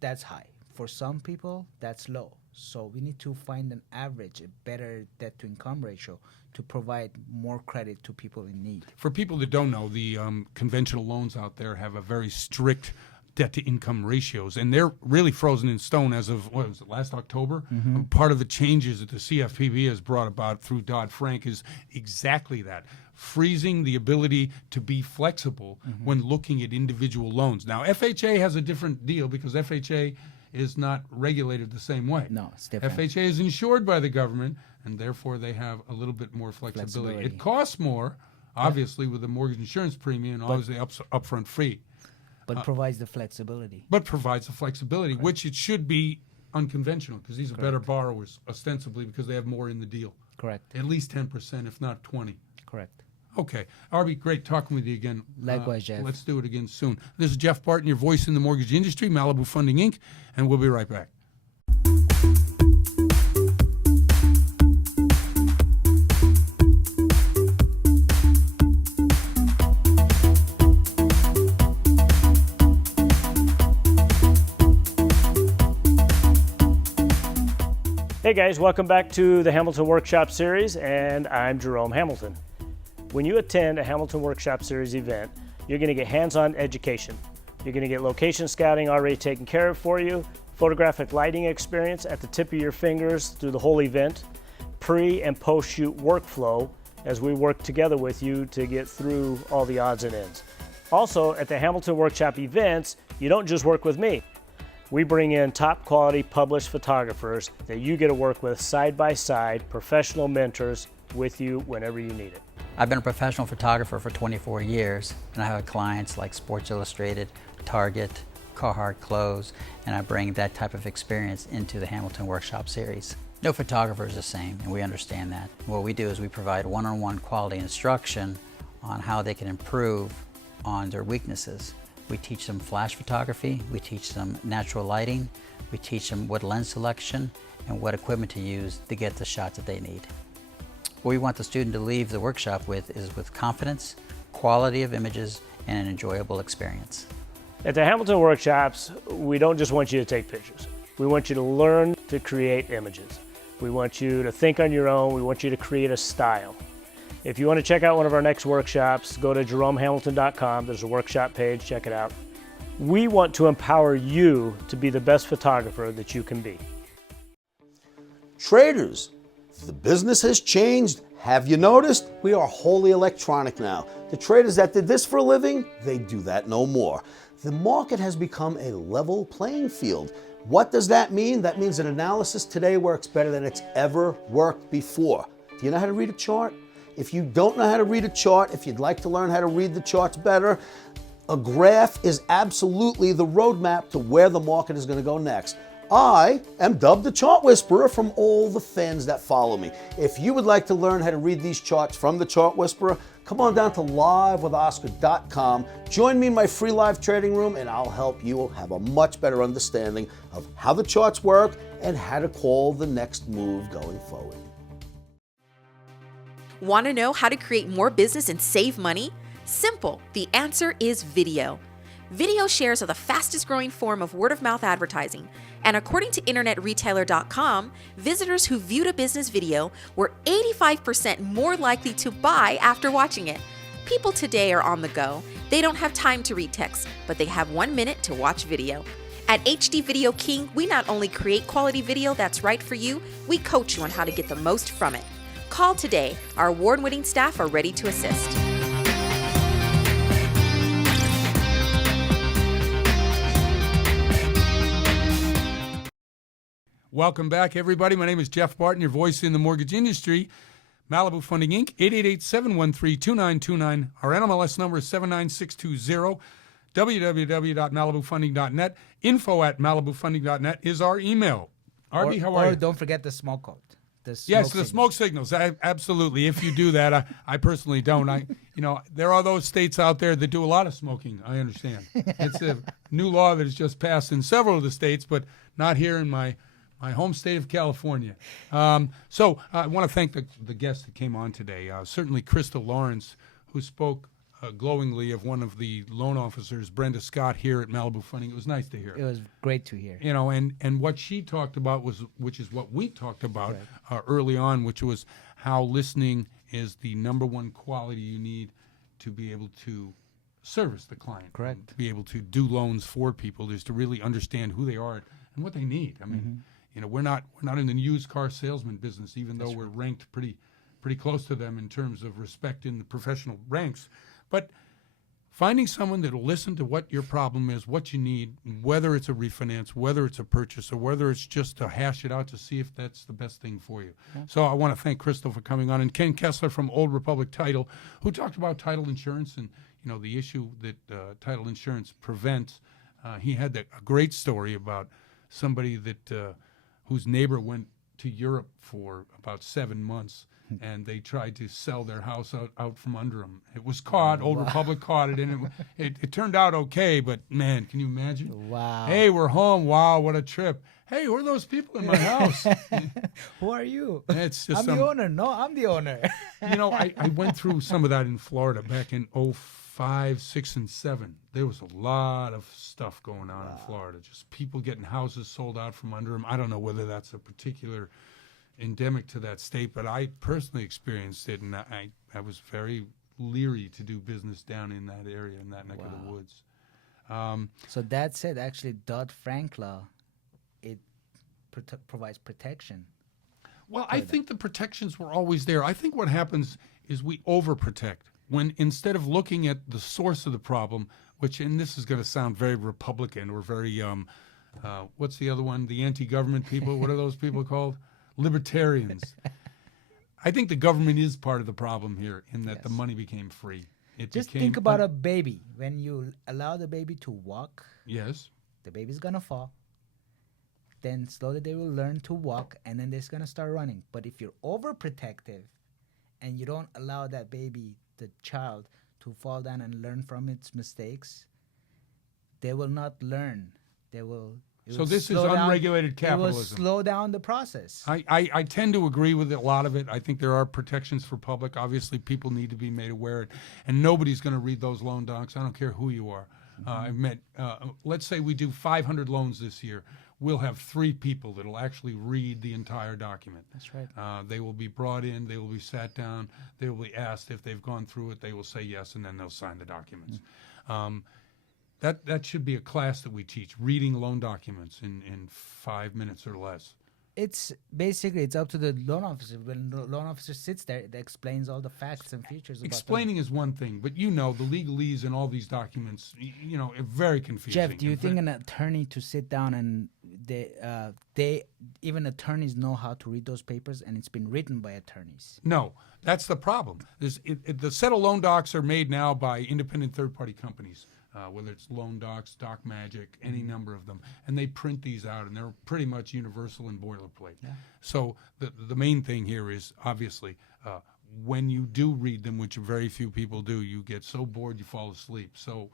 that's high. For some people, that's low. So we need to find an average, a better debt to income ratio to provide more credit to people in need. For people that don't know, the conventional loans out there have a very strict debt to income ratios, and they're really frozen in stone as of, what was it, last October? Part of the changes that the CFPB has brought about through Dodd-Frank is exactly that, freezing the ability to be flexible when looking at individual loans. Now, FHA has a different deal because FHA is not regulated the same way. No, it's different. FHA is insured by the government, and therefore they have a little bit more flexibility. It costs more, obviously, with the mortgage insurance premium and obviously upfront fee. But provides the flexibility. But provides the flexibility, which it should be unconventional because these are better borrowers, ostensibly, because they have more in the deal. Correct. At least 10%, if not 20. Correct. Okay. Arby, great talking with you again. Likewise, Jeff. Let's do it again soon. This is Jeff Barton, your voice in the mortgage industry, Malibu Funding, Inc., and we'll be right back. Hey guys, welcome back to the Hamilton Workshop Series, and I'm Jerome Hamilton. When you attend a Hamilton Workshop Series event, you're going to get hands-on education. You're going to get location scouting already taken care of for you, photographic lighting experience at the tip of your fingers through the whole event, pre- and post-shoot workflow as we work together with you to get through all the odds and ends. Also, at the Hamilton Workshop events, you don't just work with me. We bring in top quality published photographers that you get to work with side by side, professional mentors with you whenever you need it. I've been a professional photographer for 24 years, and I have clients like Sports Illustrated, Target, Carhartt Clothes, and I bring that type of experience into the Hamilton Workshop Series. No photographer is the same, and we understand that. What we do is we provide one-on-one quality instruction on how they can improve on their weaknesses. We teach them flash photography, we teach them natural lighting, we teach them what lens selection and what equipment to use to get the shots that they need. What we want the student to leave the workshop with is with confidence, quality of images, and an enjoyable experience. At the Hamilton Workshops, we don't just want you to take pictures. We want you to learn to create images. We want you to think on your own. We want you to create a style. If you want to check out one of our next workshops, go to jeromehamilton.com. There's a workshop page, check it out. We want to empower you to be the best photographer that you can be. Traders, the business has changed. Have you noticed? We are wholly electronic now. The traders that did this for a living, they do that no more. The market has become a level playing field. What does that mean? That means that analysis today works better than it's ever worked before. Do you know how to read a chart? If you don't know how to read a chart, if you'd like to learn how to read the charts better, a graph is absolutely the roadmap to where the market is going to go next. I am dubbed the Chart Whisperer from all the fans that follow me. If you would like to learn how to read these charts from the Chart Whisperer, come on down to livewithoscar.com. Join me in my free live trading room and I'll help you have a much better understanding of how the charts work and how to call the next move going forward. Want to know how to create more business and save money? Simple. The answer is video. Video shares are the fastest growing form of word-of-mouth advertising, and according to InternetRetailer.com, visitors who viewed a business video were 85% more likely to buy after watching it. People today are on the go. They don't have time to read text, but they have 1 minute to watch video. At HD Video King, we not only create quality video that's right for you, we coach you on how to get the most from it. Call today. Our award-winning staff are ready to assist. Welcome back, everybody. My name is Jeff Barton, your voice in the mortgage industry. Malibu Funding, Inc., 888-713-2929. Our NMLS number is 79620. www.malibufunding.net. Info@malibufunding.net is our email. Arby, how are you? Don't forget the smoke code. Yes, the smoke signals. Absolutely. If you do that, I personally don't. There are those states out there that do a lot of smoking. I understand. It's a new law that has just passed in several of the states, but not here in my home state of California. So I want to thank the guests that came on today. Certainly Crystal Lawrence, who spoke glowingly of one of the loan officers, Brenda Scott, here at Malibu Funding. It was nice to hear. It was great to hear. And what she talked about which is what we talked about early on, which was how listening is the number one quality you need to be able to service the client. Correct. To be able to do loans for people is to really understand who they are and what they need. I mean, we're not in the used car salesman business, even though we're ranked pretty close to them in terms of respect in the professional ranks. But finding someone that will listen to what your problem is, what you need, whether it's a refinance, whether it's a purchase, or whether it's just to hash it out to see if that's the best thing for you. Yeah. So I want to thank Crystal for coming on, and Ken Kessler from Old Republic Title, who talked about title insurance and the issue that title insurance prevents. He had a great story about somebody that whose neighbor went to Europe for about 7 months, and they tried to sell their house out from under them. It was caught. Old Republic caught it, and it turned out okay, but, man, can you imagine? Wow. Hey, we're home. Wow, what a trip. Hey, who are those people in my house? Who are you? It's just the owner. No, I'm the owner. I went through some of that in Florida back in 2005, 6, and 7. There was a lot of stuff going on in Florida. Just people getting houses sold out from under them. I don't know whether that's a particular endemic to that state, but I personally experienced it, and I was very leery to do business down in that area, in that neck of the woods. So that said, actually, Dodd-Frank law, it provides protection. Well, I think the protections were always there. I think what happens is we overprotect when instead of looking at the source of the problem, and this is going to sound very Republican or very, what's the other one? The anti-government people. What are those people called? Libertarians. I think the government is part of the problem here in that the money became free. Just think about a baby. When you allow the baby to walk, yes, the baby's going to fall. Then slowly they will learn to walk, and then they're going to start running. But if you're overprotective and you don't allow that baby, the child, to fall down and learn from its mistakes, they will not learn. They will. So this is unregulated capitalism. It will slow down the process. I tend to agree with a lot of it. I think there are protections for public. Obviously, people need to be made aware, and nobody's going to read those loan docs. I don't care who you are. I've met, let's say we do 500 loans this year. We'll have 3 people that'll actually read the entire document. That's right. They will be brought in, they will be sat down, they will be asked if they've gone through it, they will say yes, and then they'll sign the documents. That should be a class that we teach, reading loan documents in 5 minutes or less. It's basically, it's up to the loan officer. When the loan officer sits there, it explains all the facts and features about Explaining is one thing, but the legalese and all these documents, are very confusing. Jeff, do you think an attorney to sit down and even attorneys know how to read those papers, and it's been written by attorneys? No, that's the problem. The set of loan docs are made now by independent third-party companies. Whether it's Loan Docs, Doc Magic, any number of them, and they print these out, and they're pretty much universal and boilerplate. Yeah. So the main thing here is, obviously, when you do read them, which very few people do, you get so bored you fall asleep. So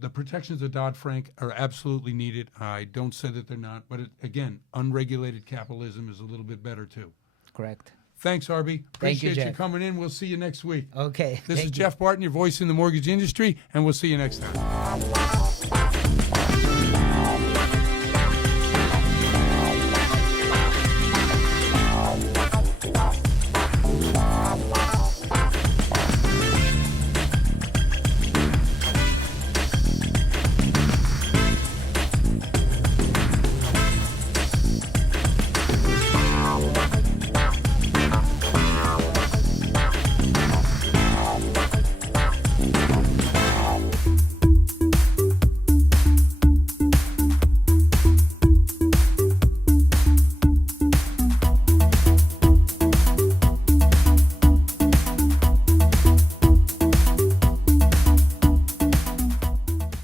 the protections of Dodd-Frank are absolutely needed. I don't say that they're not, but again, unregulated capitalism is a little bit better too. Correct. Thanks, Arby. Appreciate you Jeff. coming in. We'll see you next week. Okay. This is Jeff Barton, your voice in the mortgage industry, and we'll see you next time.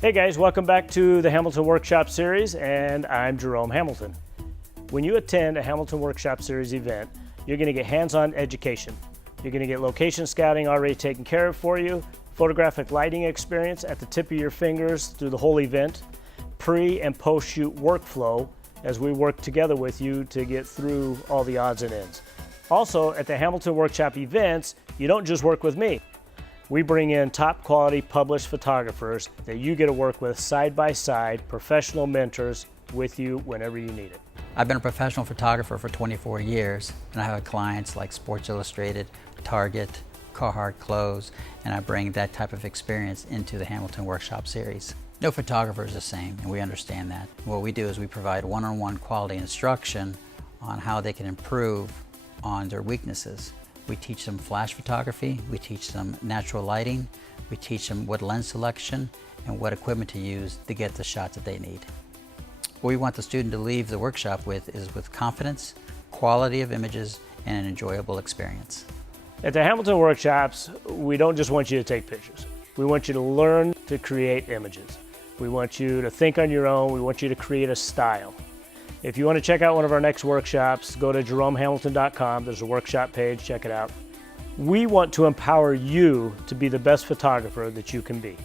Hey guys, welcome back to the Hamilton Workshop Series, and I'm Jerome Hamilton. When you attend a Hamilton Workshop Series event, you're going to get hands-on education. You're going to get location scouting already taken care of for you, photographic lighting experience at the tip of your fingers through the whole event, pre- and post-shoot workflow as we work together with you to get through all the odds and ends. Also, at the Hamilton Workshop events, you don't just work with me. We bring in top quality published photographers that you get to work with side by side, professional mentors with you whenever you need it. I've been a professional photographer for 24 years, and I have clients like Sports Illustrated, Target, Carhartt Clothes, and I bring that type of experience into the Hamilton Workshop Series. No photographer is the same, and we understand that. What we do is we provide one-on-one quality instruction on how they can improve on their weaknesses. We teach them flash photography, we teach them natural lighting, we teach them what lens selection and what equipment to use to get the shots that they need. What we want the student to leave the workshop with is with confidence, quality of images, and an enjoyable experience. At the Hamilton Workshops, we don't just want you to take pictures. We want you to learn to create images. We want you to think on your own. We want you to create a style. If you want to check out one of our next workshops, go to jeromehamilton.com. There's a workshop page. Check it out. We want to empower you to be the best photographer that you can be.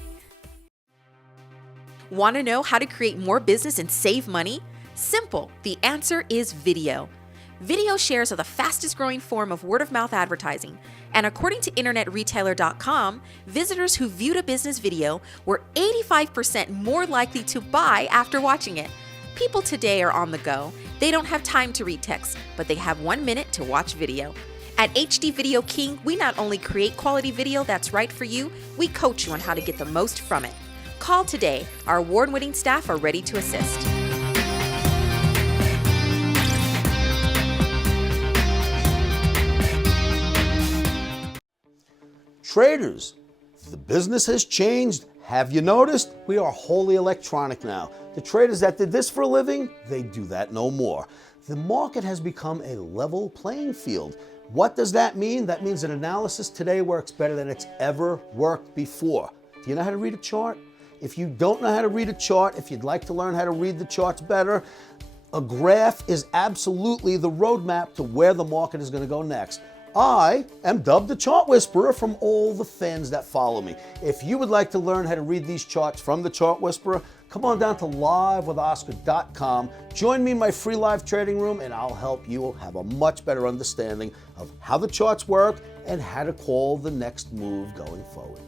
Want to know how to create more business and save money? Simple. The answer is video. Video shares are the fastest growing form of word-of-mouth advertising. And according to InternetRetailer.com, visitors who viewed a business video were 85% more likely to buy after watching it. People today are on the go. They don't have time to read text, but they have 1 minute to watch video. At HD Video King, we not only create quality video that's right for you, we coach you on how to get the most from it. Call today. Our award-winning staff are ready to assist. Traders, the business has changed. Have you noticed? We are wholly electronic now. The traders that did this for a living, they do that no more. The market has become a level playing field. What does that mean? That means that analysis today works better than it's ever worked before. Do you know how to read a chart? If you don't know how to read a chart, if you'd like to learn how to read the charts better, a graph is absolutely the roadmap to where the market is going to go next. I am dubbed the Chart Whisperer from all the fans that follow me. If you would like to learn how to read these charts from the Chart Whisperer, come on down to livewithoscar.com. Join me in my free live trading room and I'll help you have a much better understanding of how the charts work and how to call the next move going forward.